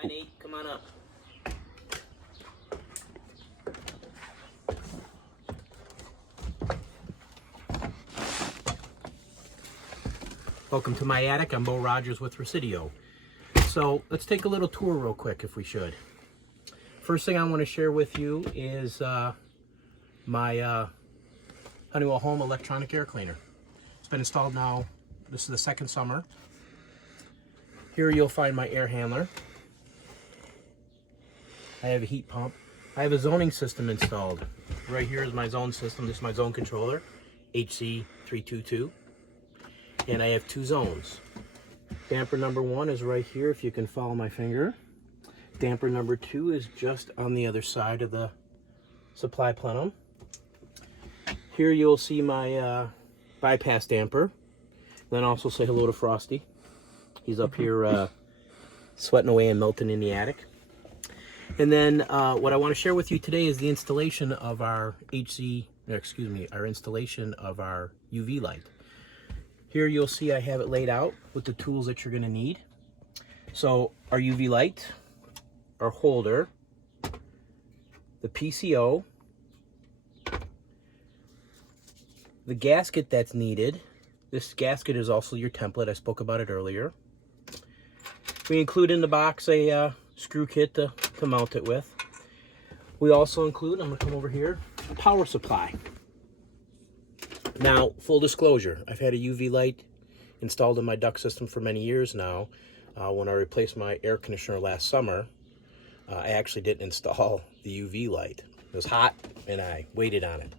Hi Nate, come on up. Welcome to my attic. I'm Bo Rogers with Residio. So let's take a little tour real quick if we should. First thing I want to share with you is my Honeywell Home electronic air cleaner. It's been installed now. This is the second summer. Here you'll find my air handler. I have a heat pump. I have a zoning system installed. Right here is my zone system. This is my zone controller, HC322. And I have two zones. Damper number 1 is right here, if you can follow my finger. Damper number 2 is just on the other side of the supply plenum. Here you'll see my bypass damper. Then also say hello to Frosty. He's up here sweating away and melting in the attic. And then what I want to share with you today is the installation of our our installation of our UV light. Here you'll see I have it laid out with the tools that you're going to need. So our UV light, our holder, the PCO, the gasket that's needed. This gasket is also your template. I spoke about it earlier. We include in the box a screw kit to mount it with. We also include, I'm going to come over here, a power supply. Now, full disclosure, I've had a UV light installed in my duct system for many years now. When I replaced my air conditioner last summer, I actually didn't install the UV light. It was hot and I waited on it.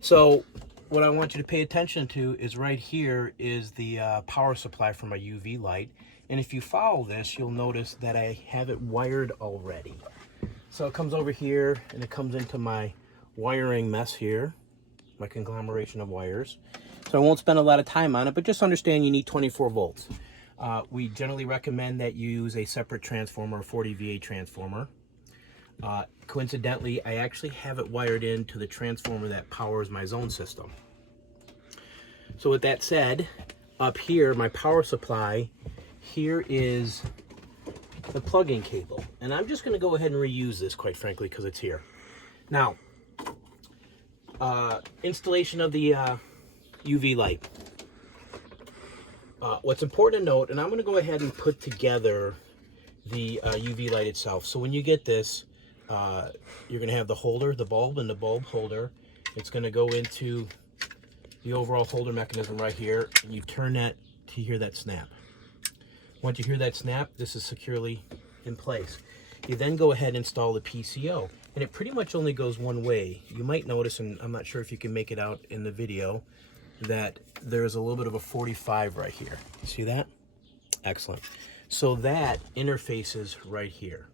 So what I want you to pay attention to is right here is the power supply for my UV light. And if you follow this, you'll notice that I have it wired already. So it comes over here and it comes into my wiring mess here, my conglomeration of wires. So I won't spend a lot of time on it, but just understand you need 24 volts. We generally recommend that you use a separate transformer, a 40 VA transformer. Coincidentally, I actually have it wired into the transformer that powers my zone system. So with that said, up here, my power supply, here is the plug-in cable. And I'm just gonna go ahead and reuse this, quite frankly, because it's here. Now, installation of the UV light. What's important to note, and I'm going to go ahead and put together the UV light itself. So when you get this, you're going to have the holder, the bulb, and the bulb holder. It's going to go into the overall holder mechanism right here, and you turn that to hear that snap. Once you hear that snap, this is securely in place. You then go ahead and install the PCO. And it pretty much only goes one way. You might notice, and I'm not sure if you can make it out in the video, that there's a little bit of a 45 right here. See that? Excellent. So that interfaces right here.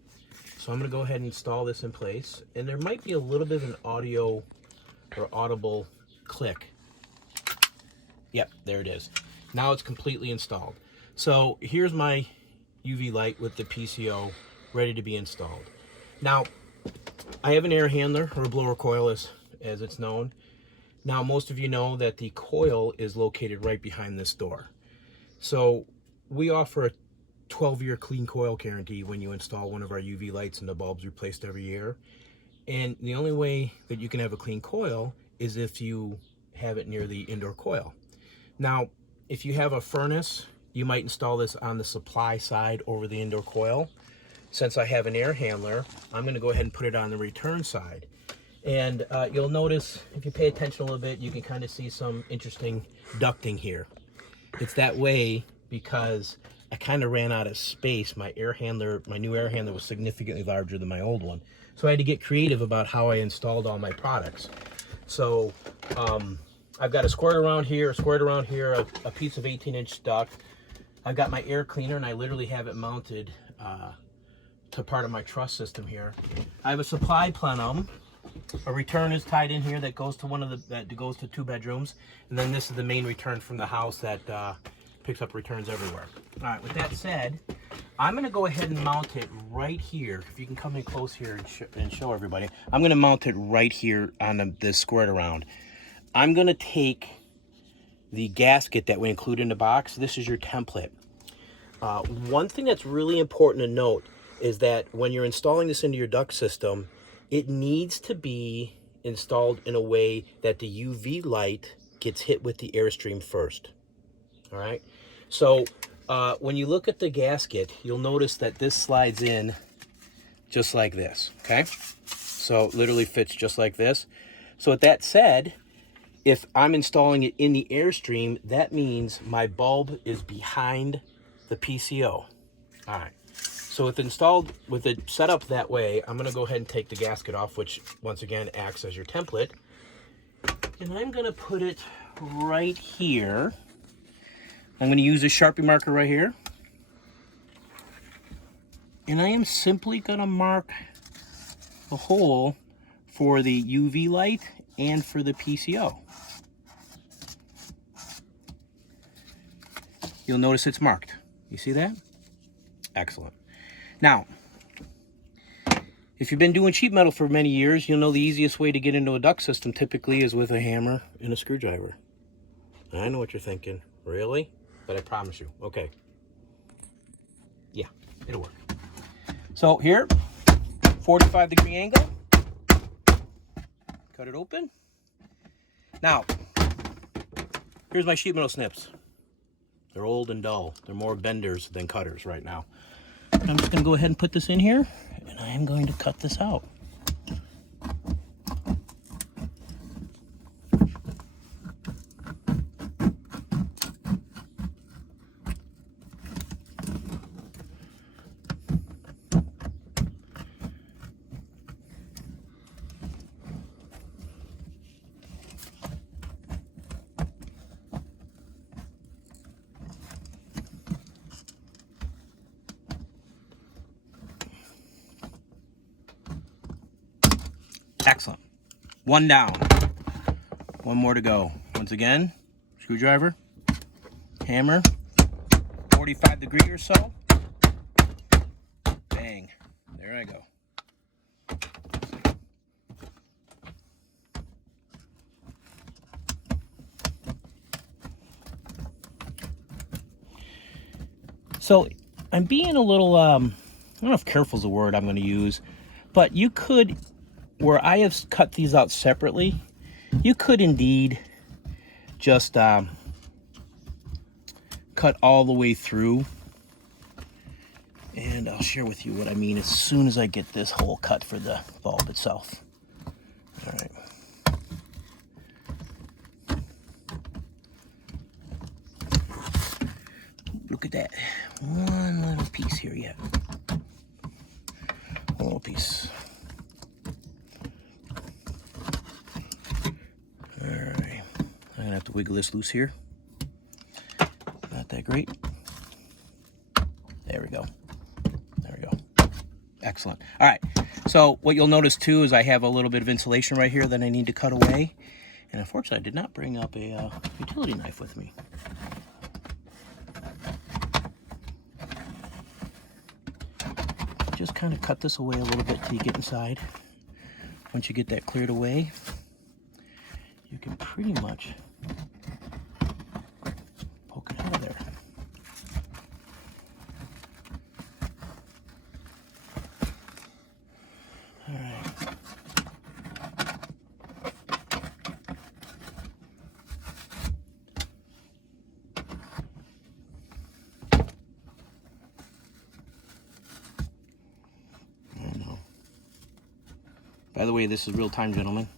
So I'm going to go ahead and install this in place. And there might be a little bit of an audio or audible click. Yep, there it is. Now it's completely installed. So here's my UV light with the PCO ready to be installed. Now, I have an air handler, or a blower coil as it's known. Now, most of you know that the coil is located right behind this door. So we offer a 12-year clean coil guarantee when you install one of our UV lights and the bulbs replaced every year. And the only way that you can have a clean coil is if you have it near the indoor coil. Now, if you have a furnace, you might install this on the supply side over the indoor coil. Since I have an air handler, I'm going to go ahead and put it on the return side. And you'll notice, if you pay attention a little bit, you can kind of see some interesting ducting here. It's that way because I kind of ran out of space. My air handler, my new air handler was significantly larger than my old one. So I had to get creative about how I installed all my products. So I've got a squirt around here, a piece of 18-inch duct. I've got my air cleaner, and I literally have it mounted to part of my truss system here. I have a supply plenum. A return is tied in here that goes to that goes to 2 bedrooms, and then this is the main return from the house that picks up returns everywhere. All right, with that said, I'm going to go ahead and mount it right here. If you can come in close here and show everybody, I'm going to mount it right here on this squirt around. I'm going to take the gasket that we include in the box. This is your template. One thing that's really important to note, is that when you're installing this into your duct system, it needs to be installed in a way that the UV light gets hit with the airstream first. All right, so when you look at the gasket, you'll notice that this slides in just like this, okay? So it literally fits just like this. So with that said, if I'm installing it in the airstream, that means my bulb is behind the PCO. All right, so with it set up that way, I'm gonna go ahead and take the gasket off, which once again acts as your template. And I'm gonna put it right here. I'm gonna use a Sharpie marker right here. And I am simply gonna mark the hole for the UV light and for the PCO. You'll notice it's marked. You see that? Excellent. Now, if you've been doing sheet metal for many years, you'll know the easiest way to get into a duct system typically is with a hammer and a screwdriver. I know what you're thinking. Really? But I promise you. Okay. Yeah, it'll work. So here, 45-degree angle. Cut it open. Now, here's my sheet metal snips. They're old and dull. They're more benders than cutters right now. I'm just going to go ahead and put this in here, and I am going to cut this out. Excellent. One down. One more to go. Once again, screwdriver, hammer, 45-degree or so. Bang. There I go. So I'm being a little, I don't know if careful is the word I'm going to use, but you could, where I have cut these out separately, you could indeed just cut all the way through. And I'll share with you what I mean as soon as I get this hole cut for the bulb itself. All right. Look at that. One little piece here yet. One little piece. Alright. I'm going to have to wiggle this loose here. Not that great. There we go. There we go. Excellent. Alright. So what you'll notice too is I have a little bit of insulation right here that I need to cut away. And unfortunately I did not bring up a utility knife with me. Just kind of cut this away a little bit till you get inside. Once you get that cleared away, you can pretty much poke it out of there. All right. By the way, this is real time, gentlemen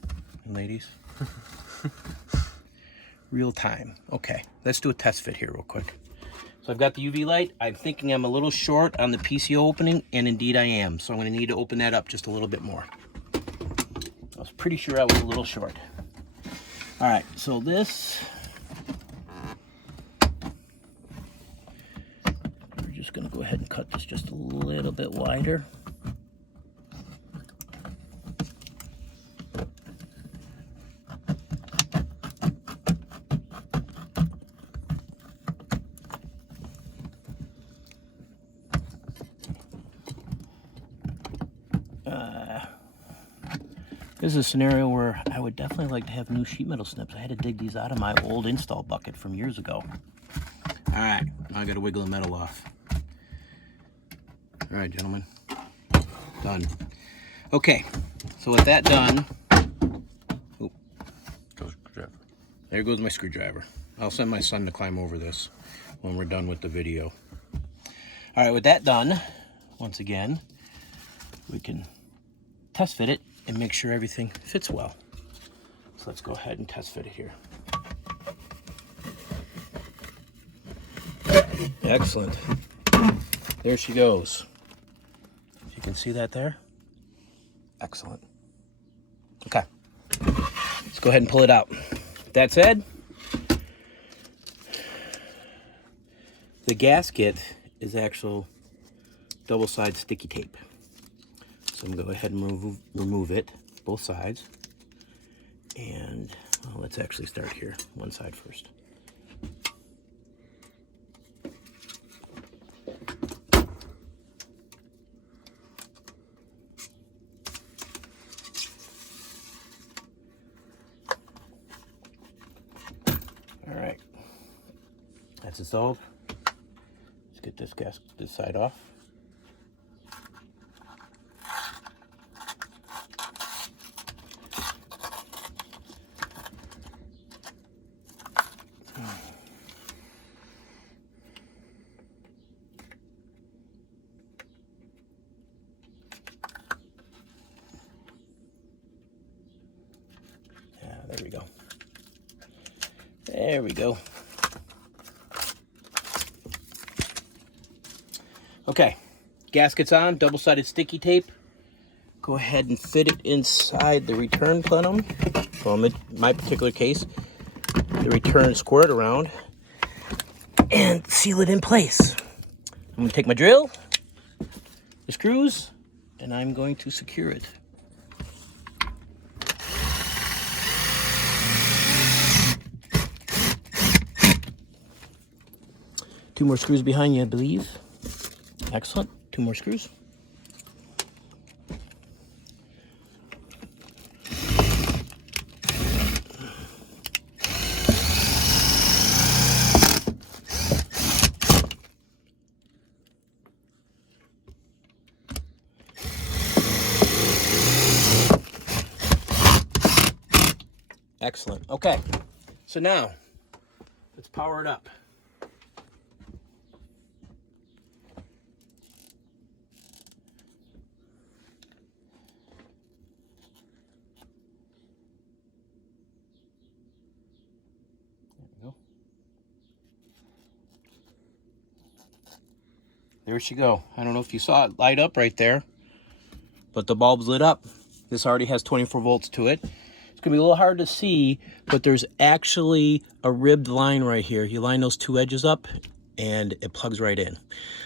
and ladies. Real time. Okay, let's do a test fit here real quick. So I've got the UV light. I'm thinking I'm a little short on the PCO opening, and indeed I am. So I'm going to need to open that up just a little bit more. I was pretty sure I was a little short. All right, so this, we're just going to go ahead and cut this just a little bit wider. This is a scenario where I would definitely like to have new sheet metal snips. I had to dig these out of my old install bucket from years ago. All right, now I got to wiggle the metal off. All right, gentlemen. Done. Okay, so with that done, oh, there goes my screwdriver. I'll send my son to climb over this when we're done with the video. All right, with that done, once again, we can test fit it and make sure everything fits well. So let's go ahead and test fit it here. Excellent. There she goes. If you can see that there. Excellent. Okay. Let's go ahead and pull it out. That said, the gasket is actual double-sided sticky tape. So I'm going to go ahead and remove it, both sides. And well, let's actually start here, one side first. All right, that's installed. Let's get this side off. Yeah, there we go. There we go. Okay, gasket's on, double-sided sticky tape. Go ahead and fit it inside the return plenum. Well, in my particular case, the return squirt around and seal it in place. I'm gonna take my drill, the screws, and I'm going to secure it. Two more screws behind you, I believe. Excellent. Two more screws. Excellent. Okay. So now, let's power it up. There she go. I don't know if you saw it light up right there, but the bulb's lit up. This already has 24 volts to it. It's gonna be a little hard to see, but there's actually a ribbed line right here. You line those two edges up and it plugs right in.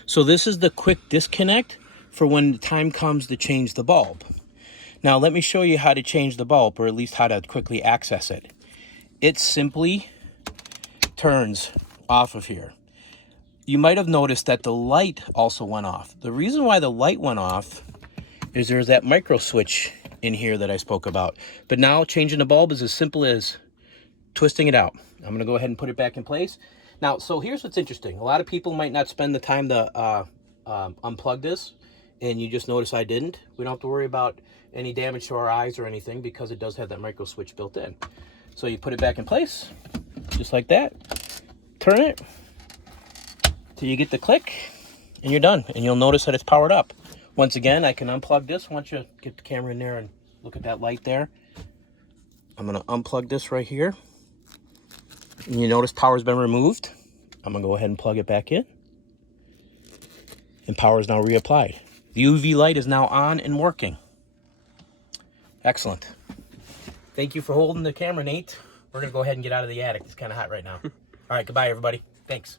So this is the quick disconnect for when the time comes to change the bulb. Now let me show you how to change the bulb, or at least how to quickly access it. It simply turns off of here. You might have noticed that the light also went off. The reason why the light went off is there's that micro switch in here that I spoke about. But now changing the bulb is as simple as twisting it out. I'm gonna go ahead and put it back in place. Now, so here's what's interesting. A lot of people might not spend the time to unplug this, and you just notice I didn't. We don't have to worry about any damage to our eyes or anything because it does have that micro switch built in. So you put it back in place, just like that. Turn it till you get the click, and you're done. And you'll notice that it's powered up. Once again, I can unplug this once you get the camera in there and look at that light there. I'm gonna unplug this right here. And you notice power's been removed. I'm gonna go ahead and plug it back in. And power is now reapplied. The UV light is now on and working. Excellent. Thank you for holding the camera, Nate. We're gonna go ahead and get out of the attic. It's kind of hot right now. All right, goodbye, everybody. Thanks.